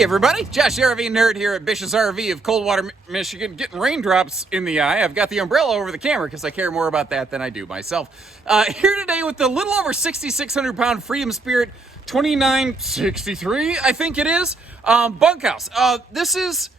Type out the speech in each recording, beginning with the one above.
Hey everybody, Josh the RV Nerd here at Bishop's RV of Coldwater, Michigan, getting raindrops in the eye. I've got the umbrella over the camera because I care more about that than I do myself. Here today with the little over 6,600 pound Freedom Spirit 2963, I think it is, Bunkhouse. This is,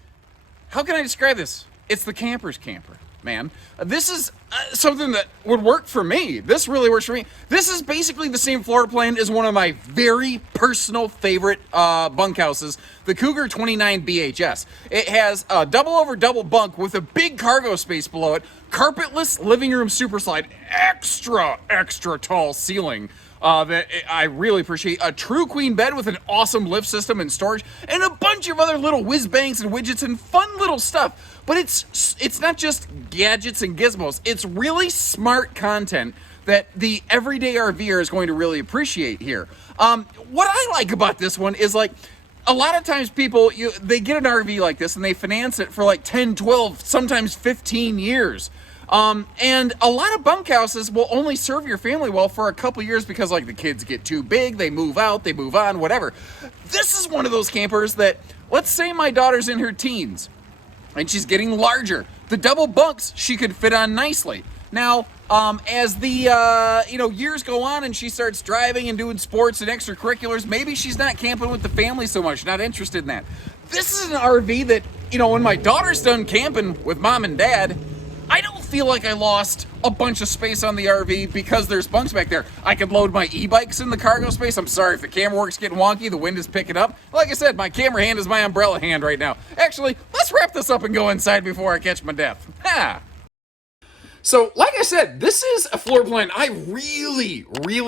how can I describe this? It's the camper's camper, man. This is something that would work for me. This really works for me. This is basically the same floor plan as one of my very personal favorite bunkhouses, the Cougar 29 BHS. It has a double over double bunk with a big cargo space below it, carpetless living room super slide, extra tall ceiling. That I really appreciate. A true queen bed with an awesome lift system and storage, and a bunch of other little whiz bangs and widgets and fun little stuff. But it's not just gadgets and gizmos. It's really smart content that the everyday RVer is going to really appreciate here. What I like about this one is, like, a lot of times people, they get an RV like this and they finance it for like 10, 12, sometimes 15 years. And a lot of bunkhouses will only serve your family well for a couple years because, like, the kids get too big, they move out, they move on, whatever. This is one of those campers that, let's say my daughter's in her teens and she's getting larger. The double bunks she could fit on nicely. Now, as the years go on and she starts driving and doing sports and extracurriculars, maybe she's not camping with the family so much, not interested in that. This is an RV that, when my daughter's done camping with mom and dad, I don't feel like I lost a bunch of space on the RV because there's bunks back there. I could load my e-bikes in the cargo space. I'm sorry if the camera work's getting wonky, the wind is picking up. Like I said, my camera hand is my umbrella hand right now. Actually, let's wrap this up and go inside before I catch my death. Ha! So, like I said, this is a floor plan I really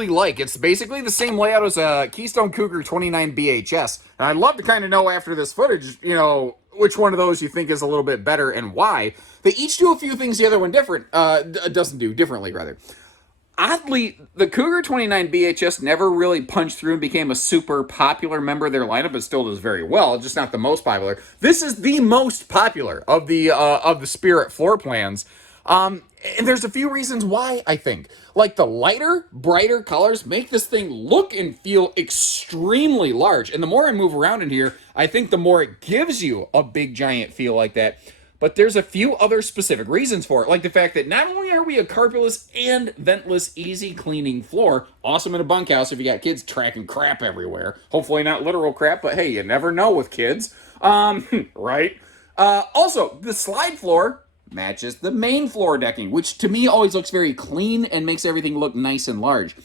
like. It's basically the same layout as a Keystone Cougar 29 BHS. And I'd love to kind of know after this footage, which one of those you think is a little bit better and why. They each do a few things the other one doesn't do differently, rather. Oddly, the Cougar 29 BHS never really punched through and became a super popular member of their lineup. It still does very well, just not the most popular. This is the most popular of the Spirit floor plans. And there's a few reasons why, I think. Like, the lighter, brighter colors make this thing look and feel extremely large. And the more I move around in here, I think the more it gives you a big, giant feel like that. But there's a few other specific reasons for it, like the fact that not only are we a carpetless and ventless, easy cleaning floor, awesome in a bunkhouse if you got kids tracking crap everywhere. Hopefully not literal crap, but hey, you never know with kids. Right? Also, the slide floor matches the main floor decking, which to me always looks very clean and makes everything look nice and large.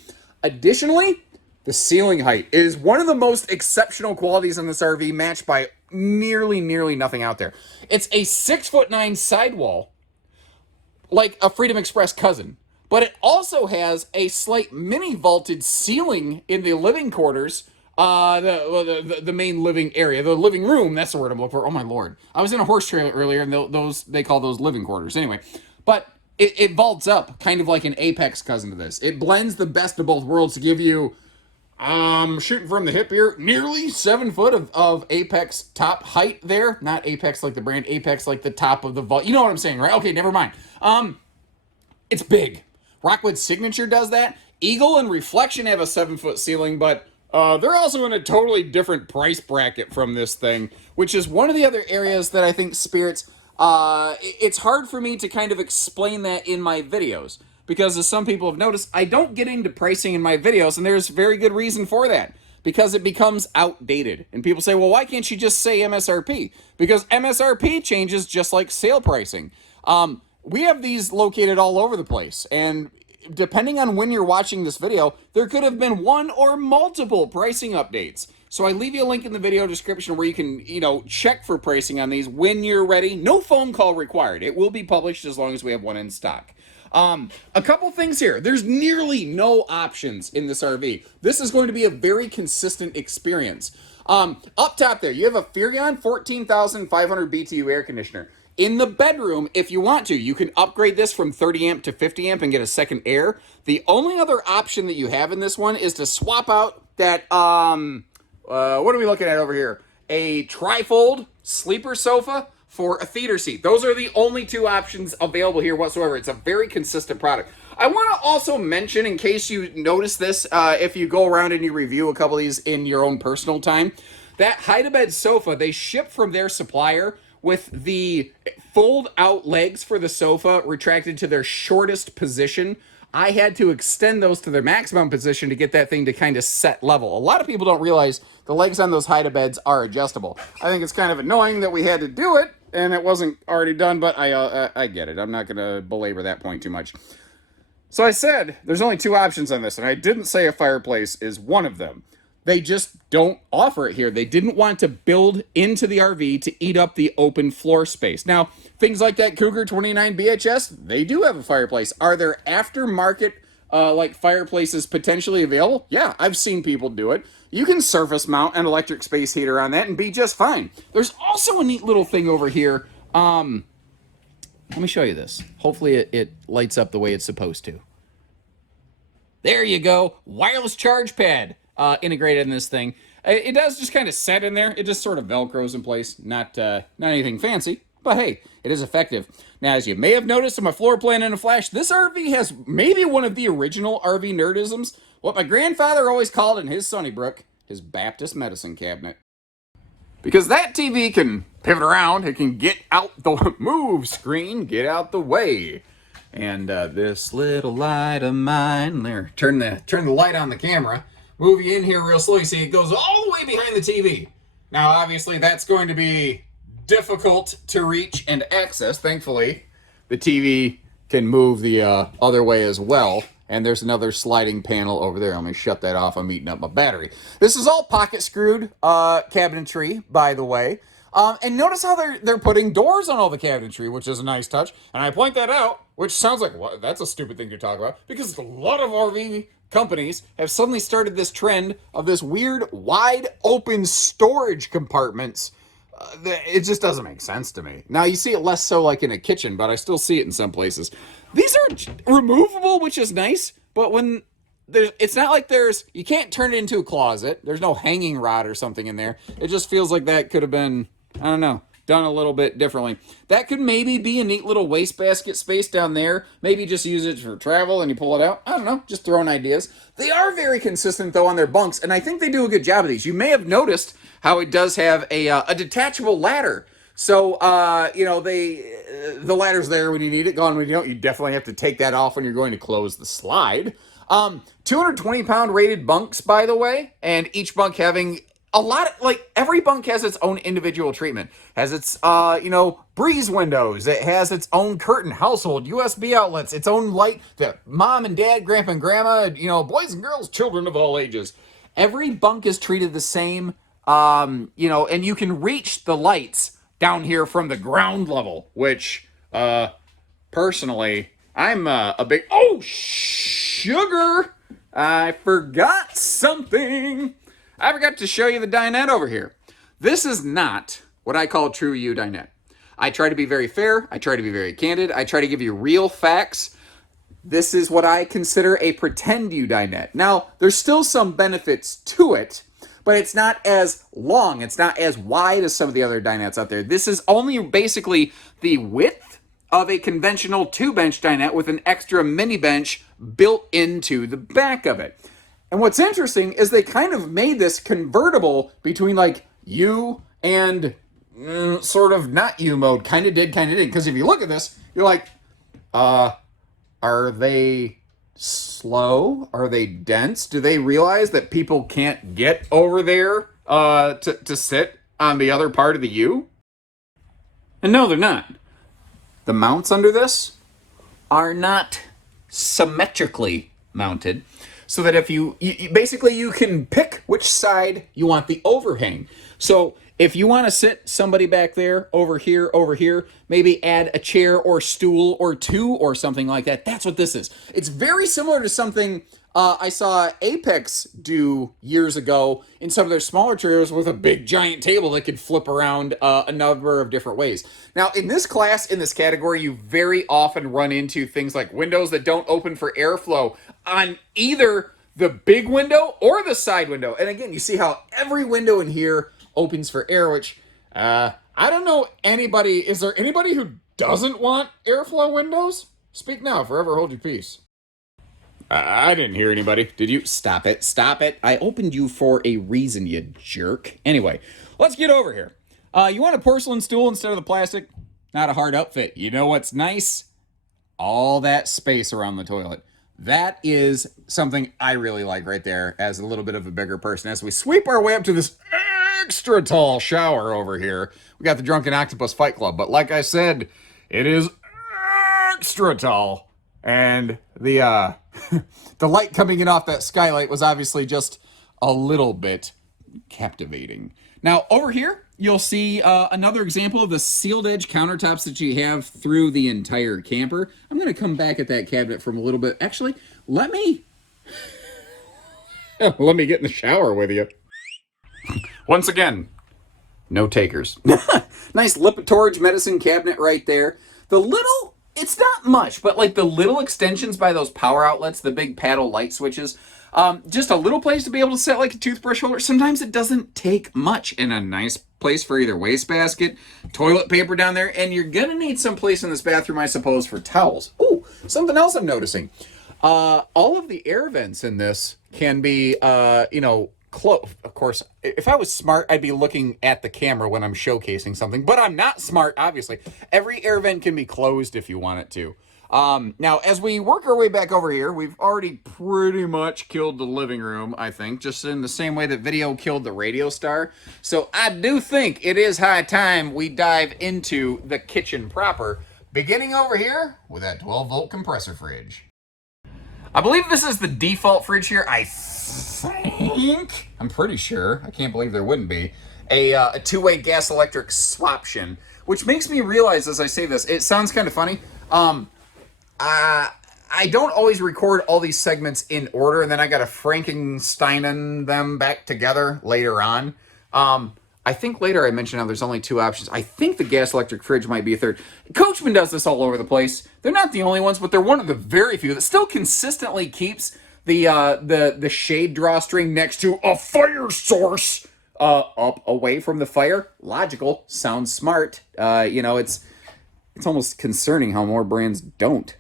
Additionally, the ceiling height is one of the most exceptional qualities in this RV, matched by nearly nothing out there. It's a 6'9" sidewall, like a Freedom Express cousin, but it also has a slight mini vaulted ceiling in the living quarters, the main living area, the living room. That's the word I'm looking for. Oh my lord, I was in a horse trailer earlier, and they call those living quarters. Anyway, but it vaults up, kind of like an Apex cousin to this. It blends the best of both worlds to give you, shooting from the hip here, nearly 7 foot of Apex top height there. Not Apex like the brand, Apex like the top of the vault. You know what I'm saying, right? Okay, never mind. It's big. Rockwood Signature does that. Eagle and Reflection have a 7-foot ceiling, but they're also in a totally different price bracket from this thing, which is one of the other areas that I think Spirits, it's hard for me to kind of explain that in my videos. Because as some people have noticed, I don't get into pricing in my videos, and there's very good reason for that. Because it becomes outdated. And people say, well, why can't you just say MSRP? Because MSRP changes just like sale pricing. We have these located all over the place, and depending on when you're watching this video, there could have been one or multiple pricing updates. So I leave you a link in the video description where you can, check for pricing on these when you're ready. No phone call required. It will be published as long as we have one in stock. A couple things here. There's nearly no options in this RV. This is going to be a very consistent experience. Up top there, you have a Furrion 14,500 BTU air conditioner. In the bedroom, if you want to, you can upgrade this from 30 amp to 50 amp and get a second air. The only other option that you have in this one is to swap out that, what are we looking at over here? A trifold sleeper sofa for a theater seat. Those are the only two options available here whatsoever. It's a very consistent product. I want to also mention, in case you notice this, if you go around and you review a couple of these in your own personal time, that hide-a-bed sofa, they ship from their supplier with the fold-out legs for the sofa retracted to their shortest position. I had to extend those to their maximum position to get that thing to kind of set level. A lot of people don't realize the legs on those hide-a-beds are adjustable. I think it's kind of annoying that we had to do it, and it wasn't already done, but I get it. I'm not going to belabor that point too much. So I said there's only two options on this, and I didn't say a fireplace is one of them. They just don't offer it here. They didn't want to build into the RV to eat up the open floor space. Now, things like that Cougar 29 BHS, they do have a fireplace. Are there aftermarket like fireplaces potentially available? Yeah, I've seen people do it. You can surface mount an electric space heater on that and be just fine. There's also a neat little thing over here. Let me show you this. Hopefully it lights up the way it's supposed to. There you go. Wireless charge pad integrated in this thing. It does just kind of set in there. It just sort of Velcros in place. Not anything fancy, but hey, it is effective. Now, as you may have noticed in my floor plan in a flash, this RV has maybe one of the original RV nerdisms, what my grandfather always called in his Sunnybrook, his Baptist medicine cabinet. Because that TV can pivot around, it can get out the move screen, get out the way. And this little light of mine, there, turn the light on the camera, move you in here real slow, you see it goes all the way behind the TV. Now, obviously, that's going to be difficult to reach and access. Thankfully, the TV can move the other way as well. And there's another sliding panel over there. I'm going to shut that off. I'm eating up my battery. This is all pocket screwed cabinetry, by the way. And notice how they're putting doors on all the cabinetry, which is a nice touch. And I point that out, which sounds like, what? That's a stupid thing to talk about, because a lot of RV companies have suddenly started this trend of this weird, wide open storage compartments. It just doesn't make sense to me. Now, you see it less so like in a kitchen, but I still see it in some places. These are removable, which is nice, but when it's not like you can't turn it into a closet. There's no hanging rod or something in there. It just feels like that could have been, I don't know, done a little bit differently. That could maybe be a neat little wastebasket space down there. Maybe just use it for travel and you pull it out. I don't know, just throwing ideas. They are very consistent, though, on their bunks, and I think they do a good job of these. You may have noticed how it does have a detachable ladder. So, the ladder's there when you need it, gone when you don't. You definitely have to take that off when you're going to close the slide. 220-pound rated bunks, by the way, and each bunk having a lot of, like, every bunk has its own individual treatment. Has its, breeze windows. It has its own curtain, household, USB outlets, its own light, the mom and dad, grandpa and grandma, boys and girls, children of all ages. Every bunk is treated the same, and you can reach the lights down here from the ground level, which, personally, I'm a big... Oh, sugar! I forgot something. I forgot to show you the dinette over here. This is not what I call true U dinette. I try to be very fair. I try to be very candid. I try to give you real facts. This is what I consider a pretend U dinette. Now, there's still some benefits to it, but it's not as long. It's not as wide as some of the other dinettes out there. This is only basically the width of a conventional 2-bench dinette with an extra mini bench built into the back of it. And what's interesting is they kind of made this convertible between like U and sort of not U mode. Kind of did. Because if you look at this, you're like, are they slow? Are they dense? Do they realize that people can't get over there to sit on the other part of the U? And no, they're not. The mounts under this are not symmetrically mounted, so that if you basically you can pick which side you want the overhang. So if you want to sit somebody back there, over here, maybe add a chair or stool or two or something like that, that's what this is. It's very similar to something I saw Apex do years ago in some of their smaller trailers with a big giant table that could flip around a number of different ways. Now, in this class, in this category, you very often run into things like windows that don't open for airflow on either the big window or the side window. And again, you see how every window in here opens for air, which I don't know anybody. Is there anybody who doesn't want airflow windows? Speak now, forever hold your peace. I didn't hear anybody. Did you? Stop it. Stop it. I opened you for a reason, you jerk. Anyway, let's get over here. You want a porcelain stool instead of the plastic? Not a hard outfit. You know what's nice? All that space around the toilet. That is something I really like right there as a little bit of a bigger person. As we sweep our way up to this extra tall shower over here, we got the Drunken Octopus Fight Club. But like I said, it is extra tall. And the the light coming in off that skylight was obviously just a little bit captivating. Now, over here, you'll see another example of the sealed edge countertops that you have through the entire camper. I'm going to come back at that cabinet from a little bit. Actually, let me get in the shower with you. Once again, no takers. Nice Lipitorage medicine cabinet right there. The little, it's not much, but like the little extensions by those power outlets, the big paddle light switches, just a little place to be able to set like a toothbrush holder. Sometimes it doesn't take much, and a nice place for either wastebasket, toilet paper down there, and you're gonna need some place in this bathroom, I suppose, for towels. Ooh, something else I'm noticing. All of the air vents in this can be, closed. Of course, if I was smart, I'd be looking at the camera when I'm showcasing something, but I'm not smart, obviously. Every air vent can be closed if you want it to. Now, as we work our way back over here, we've already pretty much killed the living room, I think, just in the same way that video killed the Radio Star. So I do think it is high time we dive into the kitchen proper, beginning over here with that 12-volt compressor fridge. I believe this is the default fridge here. I think, I'm pretty sure, I can't believe there wouldn't be, a two-way gas-electric swaption, which makes me realize as I say this, it sounds kind of funny. I don't always record all these segments in order, and then I got to Frankenstein them back together later on. I think later I mentioned how there's only two options. I think the gas electric fridge might be a third. Coachmen does this all over the place. They're not the only ones, but they're one of the very few that still consistently keeps the shade drawstring next to a fire source up away from the fire. Logical, sounds smart. It's almost concerning how more brands don't.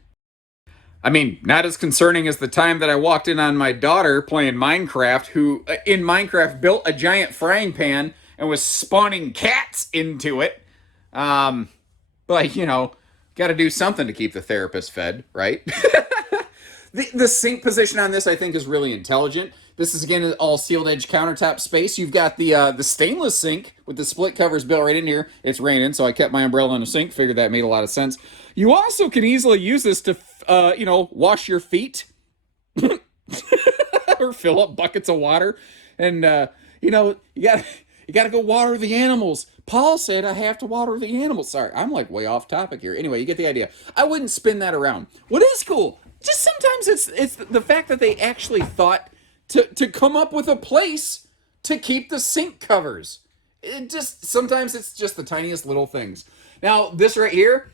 I mean, not as concerning as the time that I walked in on my daughter playing Minecraft, who in Minecraft built a giant frying pan and was spawning cats into it. Got to do something to keep the therapist fed, right? The sink position on this, I think, is really intelligent. This is, again, all sealed edge countertop space. You've got the stainless sink with the split covers built right in here. It's raining, so I kept my umbrella in the sink. Figured that made a lot of sense. You also can easily use this to, wash your feet or fill up buckets of water. And, you gotta go water the animals. Paul said I have to water the animals. Sorry, I'm like way off topic here. Anyway, you get the idea. I wouldn't spin that around. What is cool? Just sometimes it's the fact that they actually thought to come up with a place to keep the sink covers. Sometimes it's just the tiniest little things. Now, this right here,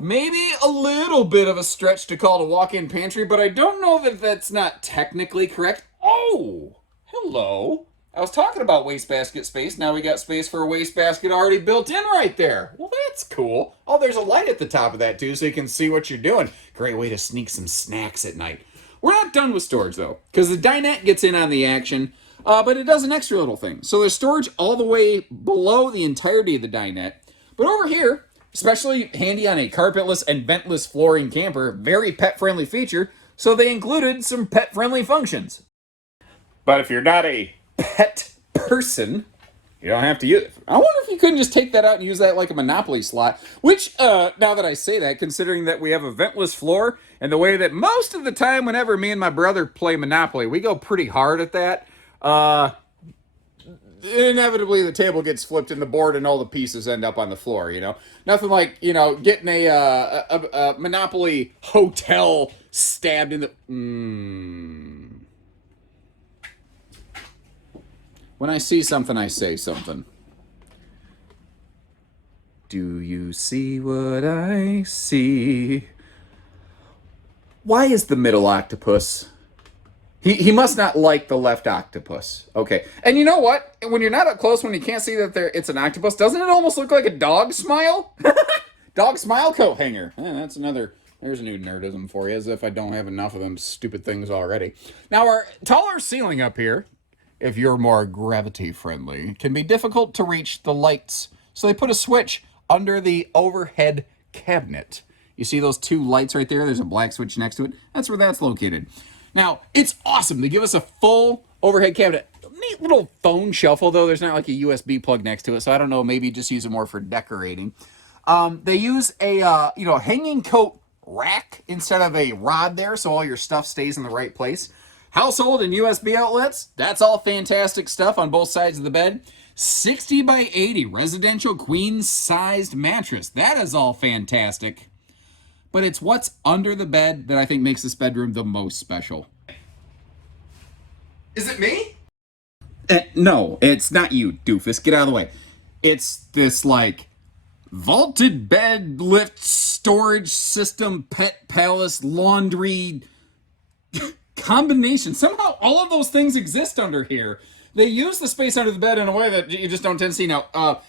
maybe a little bit of a stretch to call it a walk-in pantry, but I don't know that that's not technically correct. Oh, hello. I was talking about wastebasket space. Now we got space for a wastebasket already built in right there. Well, that's cool. Oh, there's a light at the top of that, too, so you can see what you're doing. Great way to sneak some snacks at night. We're not done with storage, though, because the dinette gets in on the action, but it does an extra little thing. So there's storage all the way below the entirety of the dinette. But over here, especially handy on a carpetless and ventless flooring camper, very pet-friendly feature, so they included some pet-friendly functions. But if you're not a pet person, you don't have to use it. I wonder if you couldn't just take that out and use that like a Monopoly slot, which, now that I say that, considering that we have a ventless floor, and the way that most of the time whenever me and my brother play Monopoly, we go pretty hard at that, inevitably the table gets flipped and the board and all the pieces end up on the floor, Nothing like, getting a Monopoly hotel stabbed in the... When I see something, I say something. Do you see what I see? Why is the middle octopus? He must not like the left octopus. Okay. And you know what? When you're not up close, when you can't see that it's an octopus, doesn't it almost look like a dog smile? Dog smile coat hanger. That's another There's a new nerdism for you, as if I don't have enough of them stupid things already. Now, our taller ceiling up here, if you're more gravity friendly, can be difficult to reach the lights. So they put a switch under the overhead cabinet. You see those two lights right there? There's a black switch next to it. That's where that's located. Now, it's awesome. They give us a full overhead cabinet. Neat little phone shelf, although there's not like a USB plug next to it, so I don't know, maybe just use it more for decorating. They use a hanging coat rack instead of a rod there, so all your stuff stays in the right place. Household and USB outlets, that's all fantastic stuff on both sides of the bed. 60 by 80 residential queen-sized mattress, that is all fantastic. But it's what's under the bed that I think makes this bedroom the most special. Is it me? No, it's not you, doofus. Get out of the way. It's this, like, vaulted bed, lift, storage system, pet palace, laundry combination. Somehow all of those things exist under here. They use the space under the bed in a way that you just don't tend to see. Now,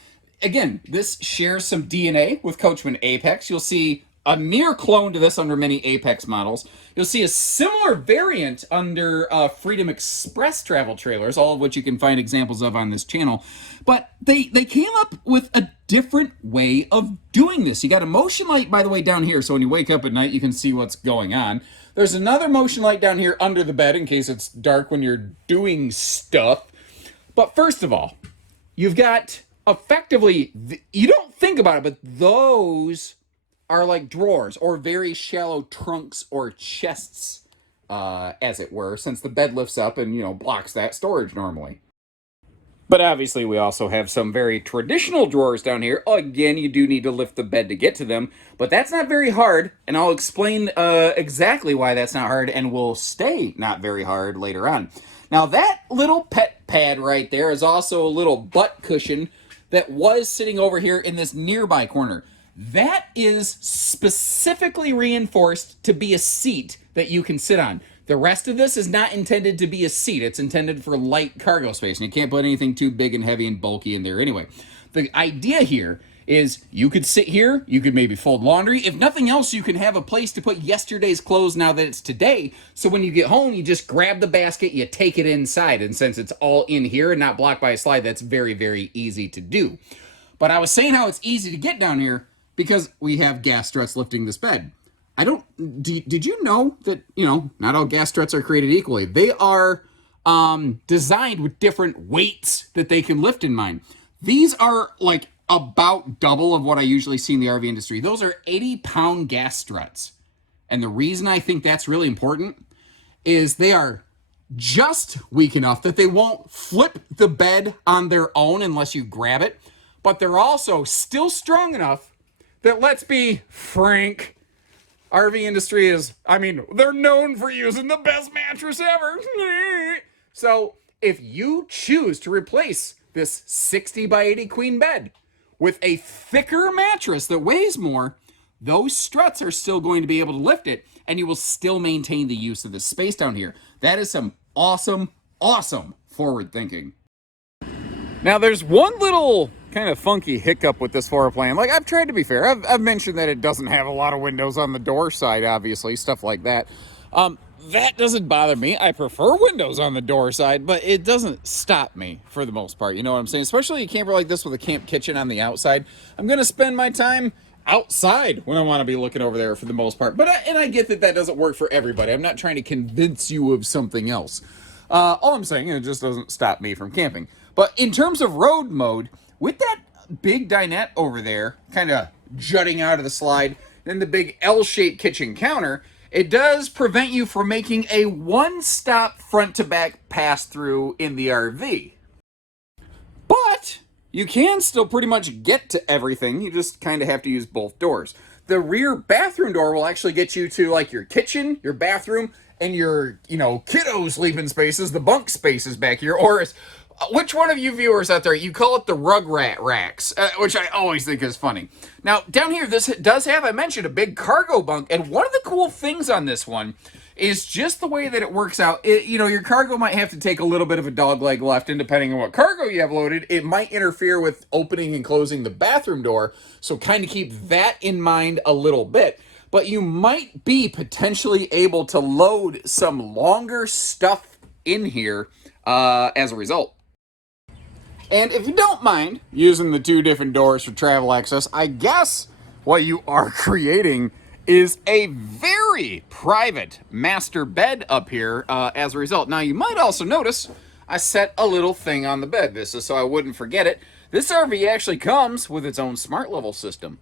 again, this shares some DNA with Coachmen Apex. You'll see a near clone to this under many Apex models. You'll see a similar variant under Freedom Express travel trailers, all of which you can find examples of on this channel. But they came up with a different way of doing this. You got a motion light, by the way, down here, so when you wake up at night, you can see what's going on. There's another motion light down here under the bed in case it's dark when you're doing stuff. But first of all, you've got effectively, you don't think about it, but those are like drawers or very shallow trunks or chests, as it were, since the bed lifts up and, blocks that storage normally. But obviously we also have some very traditional drawers down here. Again, you do need to lift the bed to get to them, but that's not very hard, and I'll explain exactly why that's not hard and will stay not very hard later on. Now that little pet pad right there is also a little butt cushion that was sitting over here in this nearby corner. That is specifically reinforced to be a seat that you can sit on. The rest of this is not intended to be a seat. It's intended for light cargo space, and you can't put anything too big and heavy and bulky in there anyway. The idea here is you could sit here, you could maybe fold laundry. If nothing else, you can have a place to put yesterday's clothes now that it's today. So when you get home, you just grab the basket, you take it inside. And since it's all in here and not blocked by a slide, that's very, very easy to do. But I was saying how it's easy to get down here because we have gas struts lifting this bed. Did you know that, not all gas struts are created equally? They are designed with different weights that they can lift in mind. These are like about double of what I usually see in the RV industry. Those are 80-pound gas struts. And the reason I think that's really important is they are just weak enough that they won't flip the bed on their own unless you grab it. But they're also still strong enough that, let's be frank, RV industry is, they're known for using the best mattress ever. So if you choose to replace this 60 by 80 queen bed with a thicker mattress that weighs more, those struts are still going to be able to lift it, and you will still maintain the use of this space down here. That is some awesome, awesome forward thinking. Now, there's one little kind of funky hiccup with this floor plan. Like, I've tried to be fair. I've mentioned that it doesn't have a lot of windows on the door side, obviously, stuff like that. That doesn't bother me. I prefer windows on the door side, but it doesn't stop me for the most part. You know what I'm saying? Especially a camper like this with a camp kitchen on the outside. I'm going to spend my time outside when I want to be looking over there for the most part. But I get that doesn't work for everybody. I'm not trying to convince you of something else. All I'm saying, it just doesn't stop me from camping. But in terms of road mode, with that big dinette over there, kind of jutting out of the slide, and the big L-shaped kitchen counter, it does prevent you from making a one-stop front-to-back pass-through in the RV. But you can still pretty much get to everything. You just kind of have to use both doors. The rear bathroom door will actually get you to, like, your kitchen, your bathroom, and your, kiddo sleeping spaces, the bunk spaces back here, or which one of you viewers out there, you call it the rugrat racks, which I always think is funny. Now, down here, this does have, I mentioned, a big cargo bunk, and one of the cool things on this one is just the way that it works out. Your cargo might have to take a little bit of a dog leg left, and depending on what cargo you have loaded, it might interfere with opening and closing the bathroom door, so kind of keep that in mind a little bit. but you might be potentially able to load some longer stuff in here as a result. And if you don't mind using the two different doors for travel access, I guess what you are creating is a very private master bed up here as a result. Now, you might also notice I set a little thing on the bed. This is so I wouldn't forget it. This RV actually comes with its own smart level system.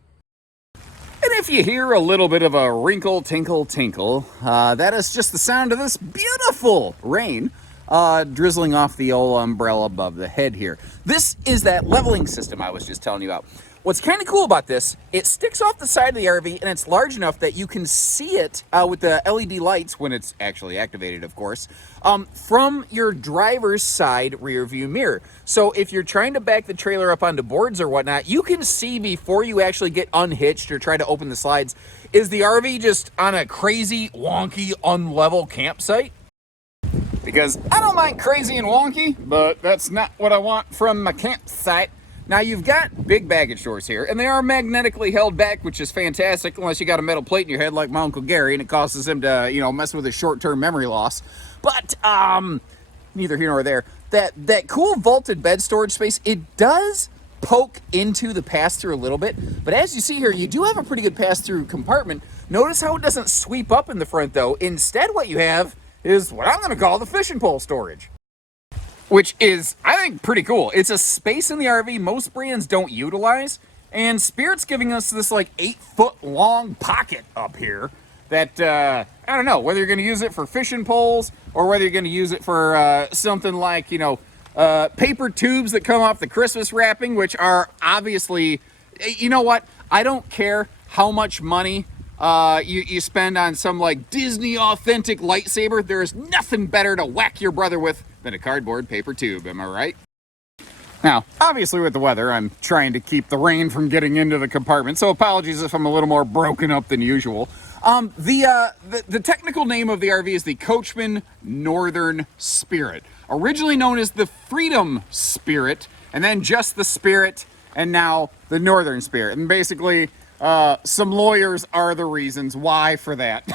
And if you hear a little bit of a wrinkle, tinkle, tinkle, that is just the sound of this beautiful rain drizzling off the old umbrella above the head here. This is that leveling system I was just telling you about. What's kind of cool about this, it sticks off the side of the RV, and it's large enough that you can see it with the LED lights, when it's actually activated, of course, from your driver's side rear view mirror. So if you're trying to back the trailer up onto boards or whatnot, you can see before you actually get unhitched or try to open the slides, is the RV just on a crazy, wonky, unlevel campsite? Because I don't mind crazy and wonky, but that's not what I want from my campsite. Now, you've got big baggage doors here, and they are magnetically held back, which is fantastic, unless you got a metal plate in your head like my Uncle Gary, and it causes him to, mess with his short-term memory loss. But, neither here nor there. That cool vaulted bed storage space, it does poke into the pass-through a little bit, but as you see here, you do have a pretty good pass-through compartment. Notice how it doesn't sweep up in the front, though. Instead, what you have is what I'm going to call the fishing pole storage, which is, I think, pretty cool. It's a space in the RV most brands don't utilize, and Spirit's giving us this like 8-foot long pocket up here that, I don't know, whether you're going to use it for fishing poles or whether you're going to use it for something like, paper tubes that come off the Christmas wrapping, which are obviously, you know what? I don't care how much money you spend on some like Disney authentic lightsaber. There is nothing better to whack your brother with than a cardboard paper tube, am I right? Now, obviously with the weather, I'm trying to keep the rain from getting into the compartment, so apologies if I'm a little more broken up than usual. The technical name of the RV is the Coachmen Northern Spirit. Originally known as the Freedom Spirit, and then just the Spirit, and now the Northern Spirit. And basically, some lawyers are the reasons why for that.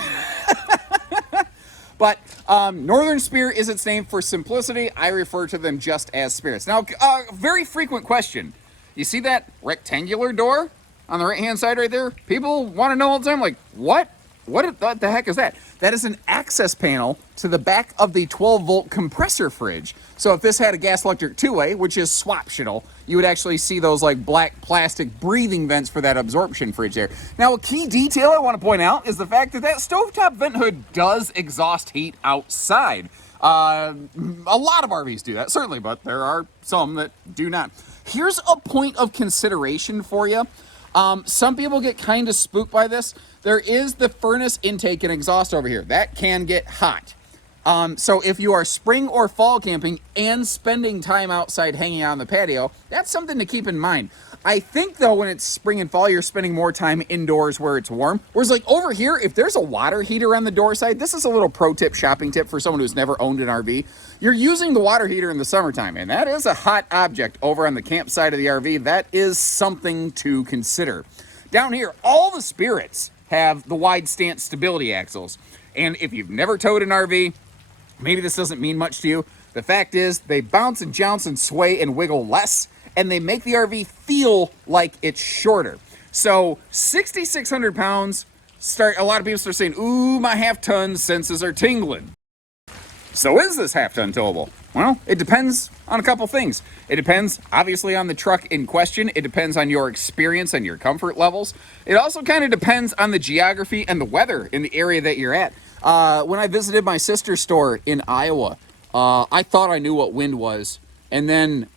But Northern Spirit is its name for simplicity. I refer to them just as spirits. Now, very frequent question. You see that rectangular door on the right-hand side right there? People want to know all the time, like, what? What the heck is that? That is an access panel to the back of the 12-volt compressor fridge. So if this had a gas electric two-way, which is swaptional, you would actually see those like black plastic breathing vents for that absorption fridge there. Now, a key detail I want to point out is the fact that that stovetop vent hood does exhaust heat outside. A lot of RVs do that, certainly, but there are some that do not. Here's a point of consideration for you. Some people get kind of spooked by this. There is the furnace intake and exhaust over here. That can get hot. So if you are spring or fall camping and spending time outside hanging out on the patio, that's something to keep in mind. I think, though, when it's spring and fall, you're spending more time indoors where it's warm. Whereas, like, over here, if there's a water heater on the door side, this is a little pro tip, shopping tip for someone who's never owned an RV. You're using the water heater in the summertime, and that is a hot object over on the campsite of the RV. That is something to consider. Down here, all the Spirits have the wide stance stability axles. And if you've never towed an RV, maybe this doesn't mean much to you. The fact is, they bounce and jounce and sway and wiggle less, and they make the RV feel like it's shorter. So 6,600 pounds, a lot of people start saying, ooh, my half-ton senses are tingling. So is this half-ton towable? Well, it depends on a couple things. It depends, obviously, on the truck in question. It depends on your experience and your comfort levels. It also kind of depends on the geography and the weather in the area that you're at. When I visited my sister's store in Iowa, I thought I knew what wind was. And then,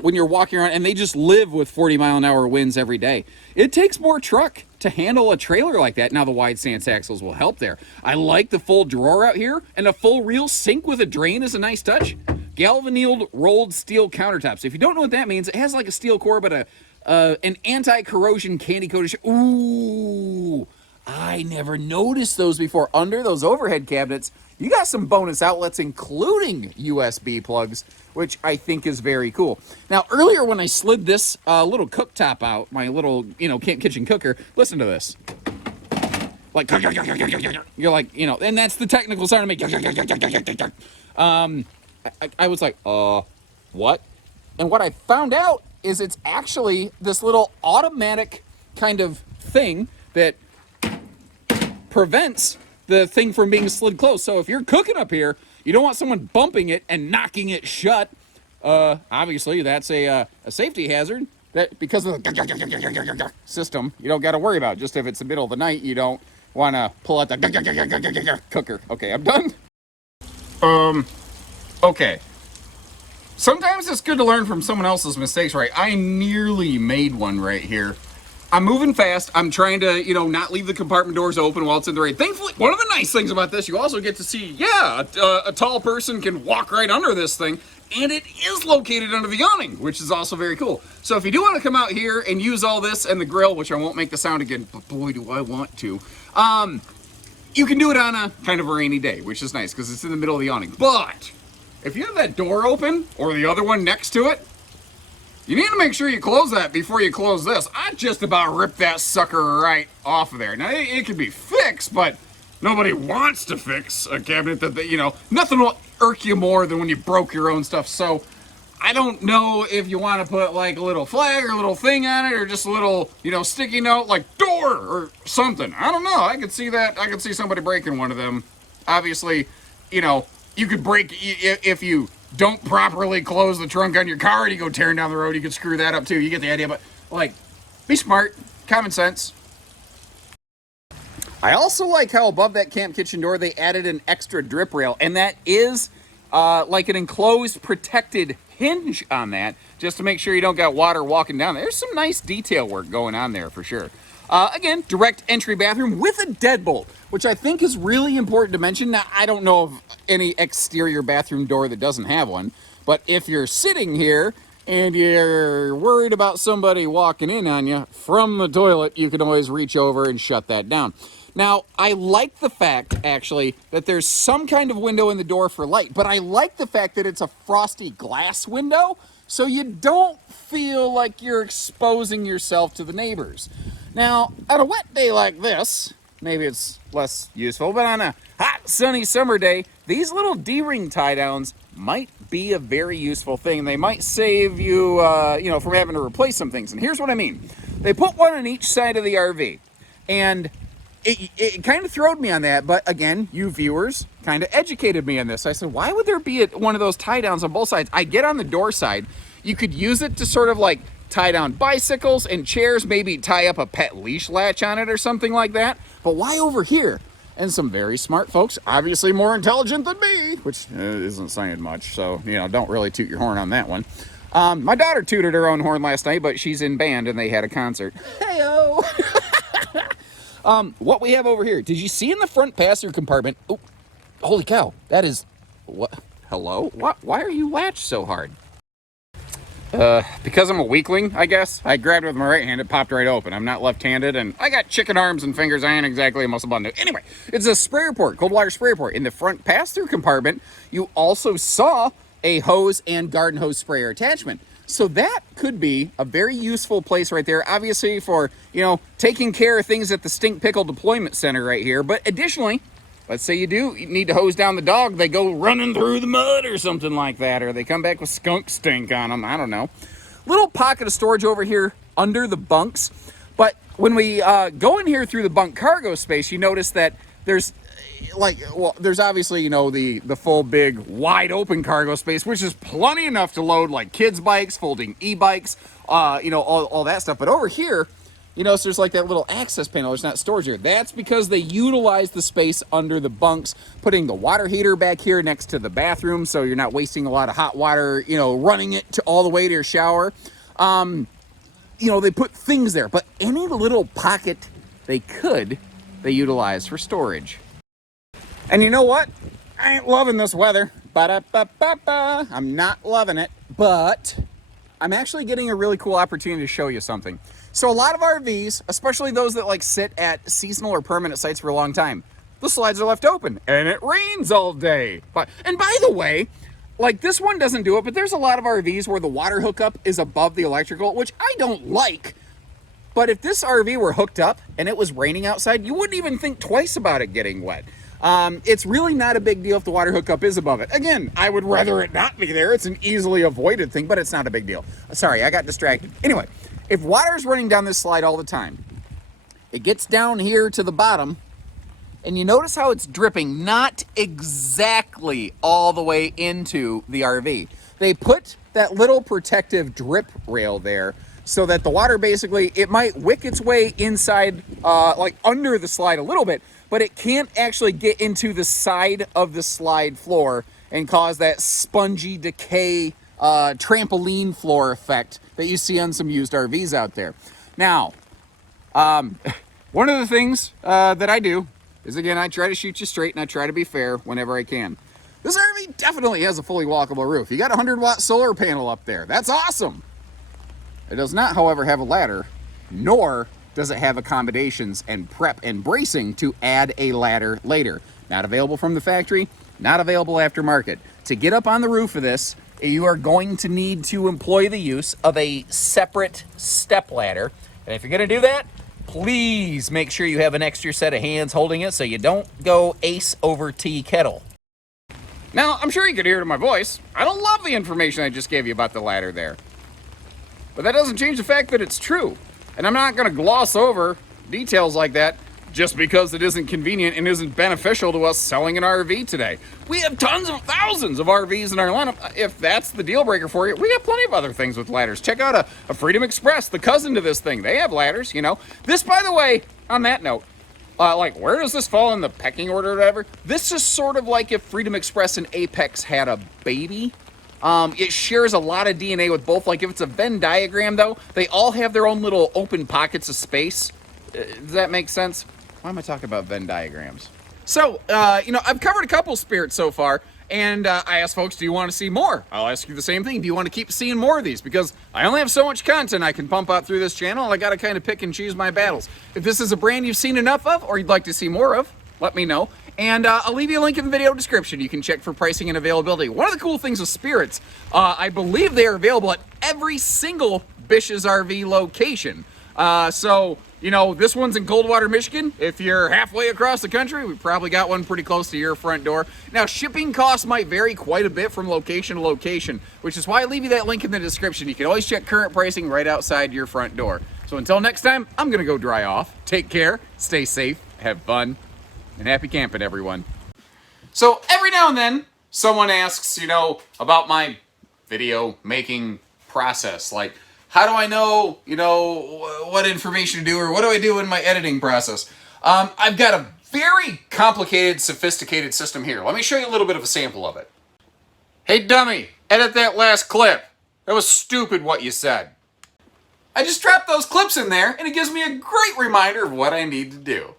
when you're walking around, and they just live with 40-mile-an-hour winds every day, it takes more truck to handle a trailer like that. Now, the wide stance axles will help there. I like the full drawer out here, and a full reel sink with a drain is a nice touch. Galvanized rolled steel countertops. If you don't know what that means, it has like a steel core, but an anti-corrosion candy-coated. Ooh, I never noticed those before. Under those overhead cabinets, you got some bonus outlets, including USB plugs, which I think is very cool. Now, earlier when I slid this little cooktop out, my little, kitchen cooker, listen to this. like, you're like, you know, and that's the technical sound to make. I was like, what? And what I found out is it's actually this little automatic kind of thing that prevents the thing from being slid closed. So if you're cooking up here, you don't want someone bumping it and knocking it shut. Obviously, that's a safety hazard. That because of the system, you don't got to worry about. Just if it's the middle of the night, you don't want to pull out the cooker. Okay, I'm done. Okay. Sometimes it's good to learn from someone else's mistakes, right? I nearly made one right here. I'm moving fast. I'm trying to, you know, not leave the compartment doors open while it's in the rain. Thankfully, one of the nice things about this, you also get to see, yeah, a tall person can walk right under this thing, and it is located under the awning, which is also very cool. So if you do want to come out here and use all this and the grill, which I won't make the sound again, but boy, do I want to, you can do it on a kind of a rainy day, which is nice because it's in the middle of the awning. But if you have that door open or the other one next to it, you need to make sure you close that before you close this. I just about ripped that sucker right off of there. Now, it can be fixed, but nobody wants to fix a cabinet that, you know, nothing will irk you more than when you broke your own stuff. So I don't know if you want to put like a little flag or a little thing on it or just a little, you know, sticky note like door or something. I don't know. I could see that. I could see somebody breaking one of them. Obviously, you know, you could break if you don't properly close the trunk on your car and you go tearing down the road, you could screw that up too. You get the idea, but like, be smart, common sense. I also like how above that camp kitchen door, they added an extra drip rail, and that is like an enclosed protected hinge on that, just to make sure you don't got water walking down there. There's some nice detail work going on there for sure. Again, direct entry bathroom with a deadbolt, which I think is really important to mention. Now, I don't know of any exterior bathroom door that doesn't have one, but if you're sitting here and you're worried about somebody walking in on you from the toilet, you can always reach over and shut that down. Now, I like the fact, actually, that there's some kind of window in the door for light, but I like the fact that it's a frosty glass window, so you don't feel like you're exposing yourself to the neighbors. Now, on a wet day like this, maybe it's less useful, but on a hot, sunny summer day, these little D-ring tie-downs might be a very useful thing. They might save you, you know, from having to replace some things. And here's what I mean. They put one on each side of the RV, and it kind of throwed me on that, but again, you viewers kind of educated me on this. I said, why would there be one of those tie-downs on both sides? I get on the door side. You could use it to sort of like tie down bicycles and chairs, maybe tie up a pet leash latch on it or something like that. But why over here? And some very smart folks, obviously more intelligent than me, which isn't saying much, so, you know, don't really toot your horn on that one. My daughter tooted her own horn last night, but she's in band and they had a concert. Hey-o! What we have over here, did you see in the front passenger compartment? Oh, holy cow, that is, what? Hello? Why are you latched so hard? Because I'm a weakling, I guess. I grabbed it with my right hand, it popped right open. I'm not left-handed, and I got chicken arms and fingers. I ain't exactly a muscle bundle. Anyway, it's a sprayer port, cold water sprayer port. In the front pass-through compartment, you also saw a hose and garden hose sprayer attachment. So that could be a very useful place right there, obviously for, you know, taking care of things at the Stink Pickle Deployment Center right here. But additionally, let's say you need to hose down the dog, they go running through the mud or something like that, or they come back with skunk stink on them, I don't know. Little pocket of storage over here under the bunks, but when we go in here through the bunk cargo space, you notice that there's there's obviously, you know, the full big wide open cargo space, which is plenty enough to load like kids bikes, folding e-bikes, you know, all that stuff. But over here, you notice there's like that little access panel. There's not storage here. That's because they utilize the space under the bunks, putting the water heater back here next to the bathroom, so you're not wasting a lot of hot water, you know, running it all the way to your shower. You know, they put things there, but any little pocket they utilize for storage. And you know what? I ain't loving this weather. Ba-da-ba-ba-ba. I'm not loving it, but I'm actually getting a really cool opportunity to show you something. So a lot of RVs, especially those that like sit at seasonal or permanent sites for a long time, the slides are left open and it rains all day. And by the way, like this one doesn't do it, but there's a lot of RVs where the water hookup is above the electrical, which I don't like. But if this RV were hooked up and it was raining outside, you wouldn't even think twice about it getting wet. It's really not a big deal if the water hookup is above it. Again, I would rather it not be there. It's an easily avoided thing, but it's not a big deal. Sorry, I got distracted. Anyway, if water's running down this slide all the time, it gets down here to the bottom, and you notice how it's dripping not exactly all the way into the RV. They put that little protective drip rail there so that the water basically, it might wick its way inside, like under the slide a little bit, but it can't actually get into the side of the slide floor and cause that spongy decay trampoline floor effect that you see on some used RVs out there. Now, one of the things that I do is, again, I try to shoot you straight and I try to be fair whenever I can. This RV definitely has a fully walkable roof. You got a 100-watt solar panel up there. That's awesome. It does not, however, have a ladder, nor does it have accommodations and prep and bracing to add a ladder later. Not available from the factory, not available aftermarket. To get up on the roof of this, you are going to need to employ the use of a separate step ladder. And if you're going to do that, please make sure you have an extra set of hands holding it so you don't go ace over tea kettle. Now, I'm sure you could hear it in my voice. I don't love the information I just gave you about the ladder there. But that doesn't change the fact that it's true. And I'm not going to gloss over details like that just because it isn't convenient and isn't beneficial to us selling an RV today. We have thousands of RVs in our lineup. If that's the deal breaker for you, we got plenty of other things with ladders. Check out a Freedom Express, the cousin to this thing. They have ladders, you know. This, by the way, on that note, like, where does this fall in the pecking order or whatever? This is sort of like if Freedom Express and Apex had a baby. It shares a lot of DNA with both. Like, if it's a Venn diagram, though, they all have their own little open pockets of space. Does that make sense? Why am I talking about Venn diagrams? So, you know, I've covered a couple spirits so far, and I asked folks, do you want to see more? I'll ask you the same thing. Do you want to keep seeing more of these? Because I only have so much content I can pump out through this channel, and I got to kind of pick and choose my battles. If this is a brand you've seen enough of, or you'd like to see more of, let me know. And I'll leave you a link in the video description. You can check for pricing and availability. One of the cool things with spirits, I believe they are available at every single Bish's RV location. So, you know, this one's in Coldwater, Michigan. If you're halfway across the country, we probably got one pretty close to your front door. Now, shipping costs might vary quite a bit from location to location, which is why I leave you that link in the description. You can always check current pricing right outside your front door. So until next time, I'm going to go dry off. Take care, stay safe, have fun, and happy camping, everyone. So every now and then, someone asks, you know, about my video making process. Like, how do I know, you know, what information to do, or what do I do in my editing process? I've got a very complicated, sophisticated system here. Let me show you a little bit of a sample of it. Hey, dummy, edit that last clip. That was stupid what you said. I just dropped those clips in there, and it gives me a great reminder of what I need to do.